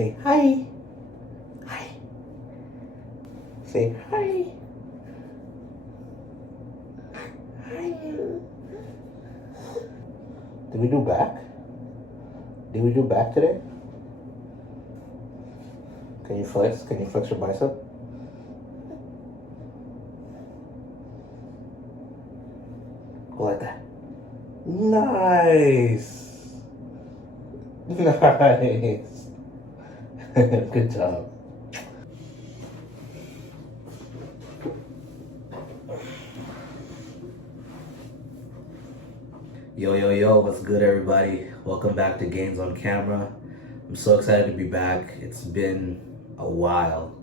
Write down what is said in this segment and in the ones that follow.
Say hi. Hi. Say hi. Hi. Did we do back? Did we do back today? Can you flex? Can you flex your bicep? Go like that. Nice. Nice. Good job. Yo, what's good, everybody? Welcome back to Gains on Camera. I'm so excited to be back. It's been a while,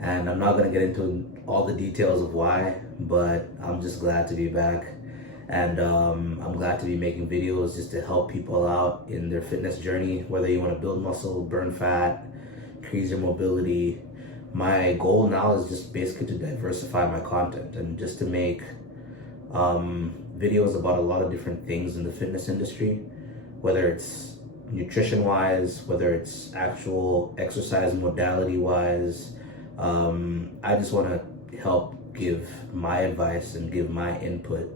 and I'm not going to get into all the details of why, but I'm just glad to be back. And I'm glad to be making videos just to help people out in their fitness journey, whether you want to build muscle, burn fat, increase your mobility. My goal now is just basically to diversify my content and just to make videos about a lot of different things in the fitness industry, whether it's nutrition wise, whether it's actual exercise modality wise. I just want to help give my advice and give my input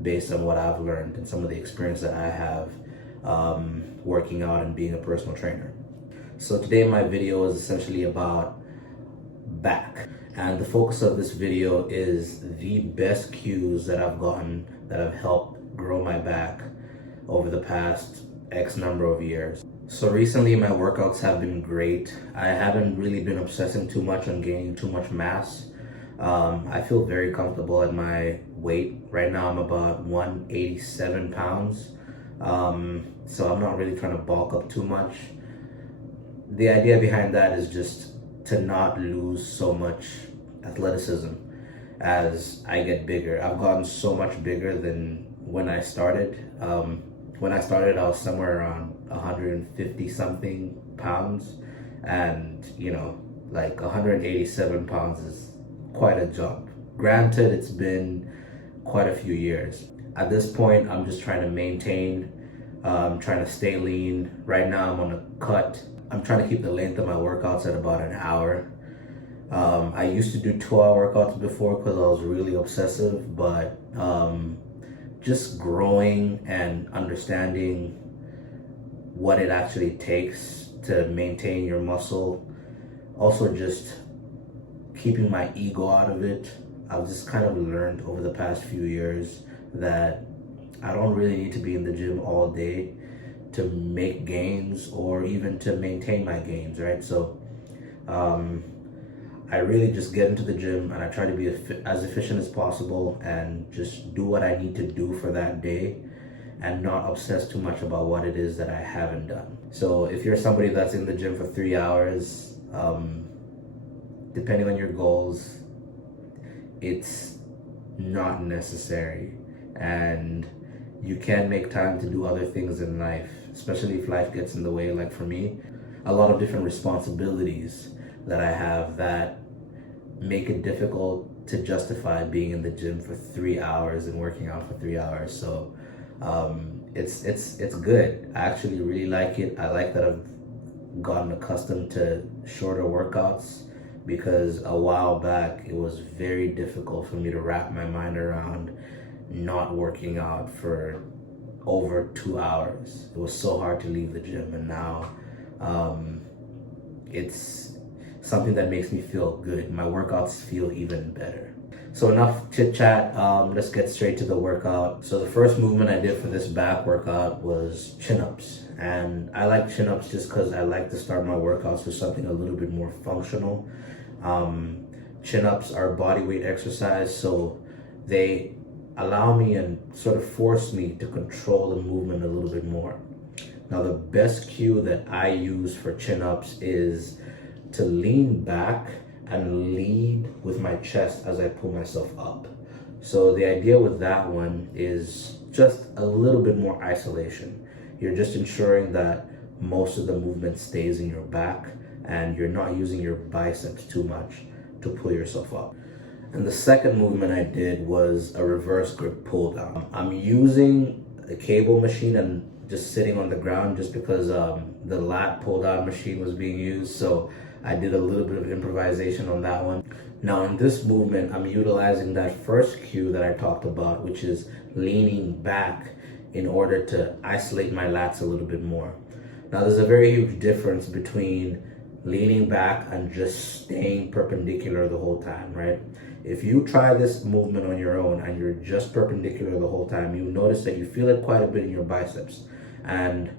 based on what I've learned and some of the experience that I have working out and being a personal trainer. So today my video is essentially about back. And the focus of this video is the best cues that I've gotten that have helped grow my back over the past X number of years. So recently my workouts have been great. I haven't really been obsessing too much on gaining too much mass. I feel very comfortable at my weight. Right now I'm about 187 pounds. So I'm not really trying to bulk up too much. The idea behind that is just to not lose so much athleticism as I get bigger. I've gotten so much bigger than when I started. When I started, I was somewhere around 150 something pounds, and like 187 pounds is quite a jump. Granted, it's been quite a few years. At this point, I'm just trying to maintain, trying to stay lean. Right now, I'm on a cut. I'm trying to keep the length of my workouts at about an hour. I used to do 2-hour workouts before because I was really obsessive, but just growing and understanding what it actually takes to maintain your muscle, also just keeping my ego out of it. I've just kind of learned over the past few years that I don't really need to be in the gym all day to make gains or even to maintain my gains, right? So I really just get into the gym and I try to be as efficient as possible and just do what I need to do for that day and not obsess too much about what it is that I haven't done. So if you're somebody that's in the gym for 3 hours, depending on your goals, it's not necessary, and you can make time to do other things in life, especially if life gets in the way. Like for me, a lot of different responsibilities that I have that make it difficult to justify being in the gym for 3 hours and working out for 3 hours. So it's good. I actually really like it. I like that I've gotten accustomed to shorter workouts, because a while back it was very difficult for me to wrap my mind around not working out for over 2 hours. It was so hard to leave the gym, and now it's something that makes me feel good. My workouts feel even better. So enough chit chat, let's get straight to the workout. So the first movement I did for this back workout was chin-ups. And I like chin-ups just because I like to start my workouts with something a little bit more functional. Chin-ups are body weight exercise, so they allow me and sort of force me to control the movement a little bit more. Now the best cue that I use for chin-ups is to lean back and lead with my chest as I pull myself up. So the idea with that one is just a little bit more isolation. You're just ensuring that most of the movement stays in your back and you're not using your biceps too much to pull yourself up. And the second movement I did was a reverse grip pull down. I'm using a cable machine and just sitting on the ground just because the lat pull down machine was being used. So I did a little bit of improvisation on that one. Now in this movement, I'm utilizing that first cue that I talked about, which is leaning back in order to isolate my lats a little bit more. Now there's a very huge difference between leaning back and just staying perpendicular the whole time, right? If you try this movement on your own and you're just perpendicular the whole time, you notice that you feel it quite a bit in your biceps. And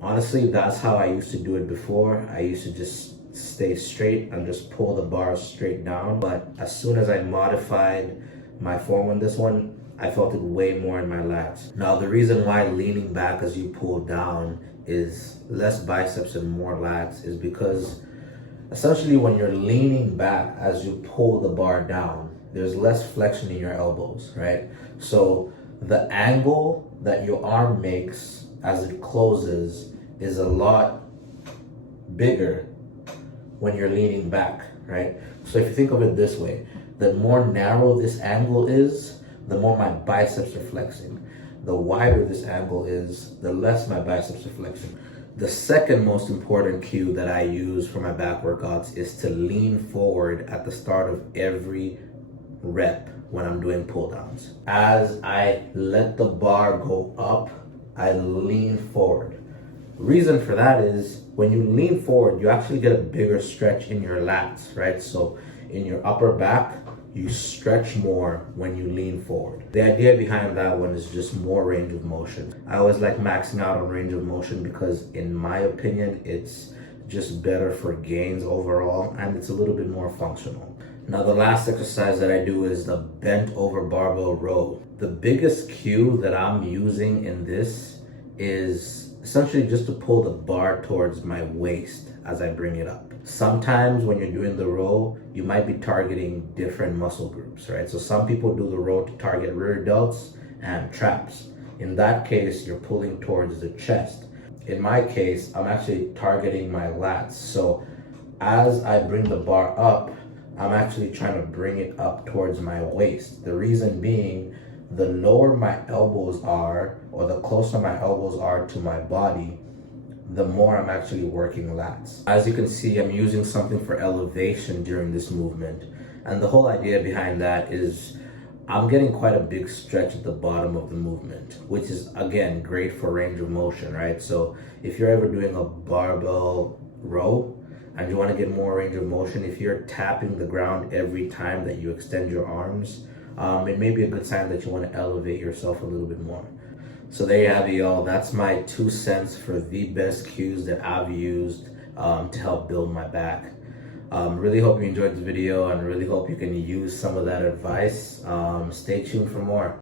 honestly, that's how I used to do it before. I used to just stay straight and just pull the bars straight down. But as soon as I modified my form on this one, I felt it way more in my lats. Now, the reason why leaning back as you pull down is less biceps and more lats is because essentially when you're leaning back as you pull the bar down, there's less flexion in your elbows, right? So the angle that your arm makes as it closes is a lot bigger when you're leaning back, right? So if you think of it this way, the more narrow this angle is, the more my biceps are flexing. The wider this angle is, the less my biceps are flexing. The second most important cue that I use for my back workouts is to lean forward at the start of every rep when I'm doing pull downs. As I let the bar go up, I lean forward. Reason for that is when you lean forward, you actually get a bigger stretch in your lats, right? So in your upper back, you stretch more when you lean forward. The idea behind that one is just more range of motion. I always like maxing out on range of motion because in my opinion, it's just better for gains overall and it's a little bit more functional. Now the last exercise that I do is the bent over barbell row. The biggest cue that I'm using in this is essentially just to pull the bar towards my waist as I bring it up. Sometimes when you're doing the row, you might be targeting different muscle groups, right? So some people do the row to target rear delts and traps. In that case, you're pulling towards the chest. In my case, I'm actually targeting my lats. So as I bring the bar up, I'm actually trying to bring it up towards my waist. The reason being, the lower my elbows are, or the closer my elbows are to my body, the more I'm actually working lats. As you can see, I'm using something for elevation during this movement. And the whole idea behind that is I'm getting quite a big stretch at the bottom of the movement, which is, again, great for range of motion, right? So if you're ever doing a barbell row and you want to get more range of motion, if you're tapping the ground every time that you extend your arms, it may be a good sign that you want to elevate yourself a little bit more. So there you have it, y'all. That's my 2 cents for the best cues that I've used to help build my back. Really hope you enjoyed the video and really hope you can use some of that advice. Stay tuned for more.